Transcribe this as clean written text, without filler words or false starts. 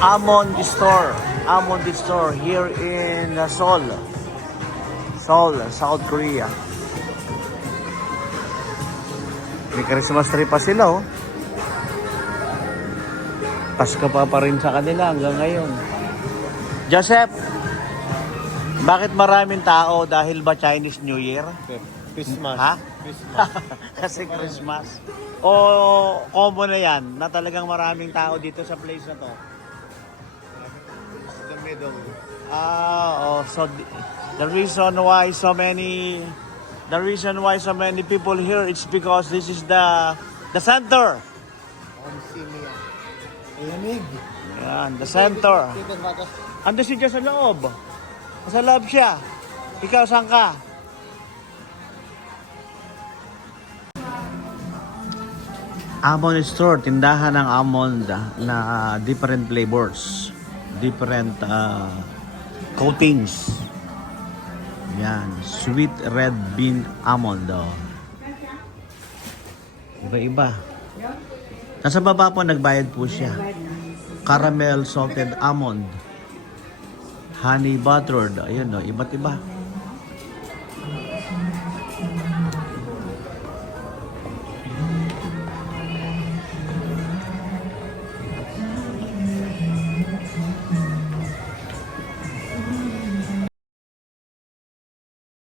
Almond Store. Almond Store here in Seoul. Seoul, South Korea. May Christmas tree pa sila, oh. Pasko pa rin sa kanila hanggang ngayon. Joseph, bakit maraming tao? Dahil ba Chinese New Year? Christmas. Ha? Christmas. Kasi Christmas. O combo na yan, na talagang maraming tao dito sa place na to. The middle. So the reason why so many people here, it's because this is the center. Simia. Lamig. Yan, the center. Ando siya sa loob. Sa loob siya. Ikaw, saan ka? Almond Store, tindahan ng almond na different flavors, different coatings. Yan, sweet red bean almond. Oh. Iba-iba. Nasa baba po nagbayad po siya. Caramel salted almond, honey buttered, ayun, no, iba't iba.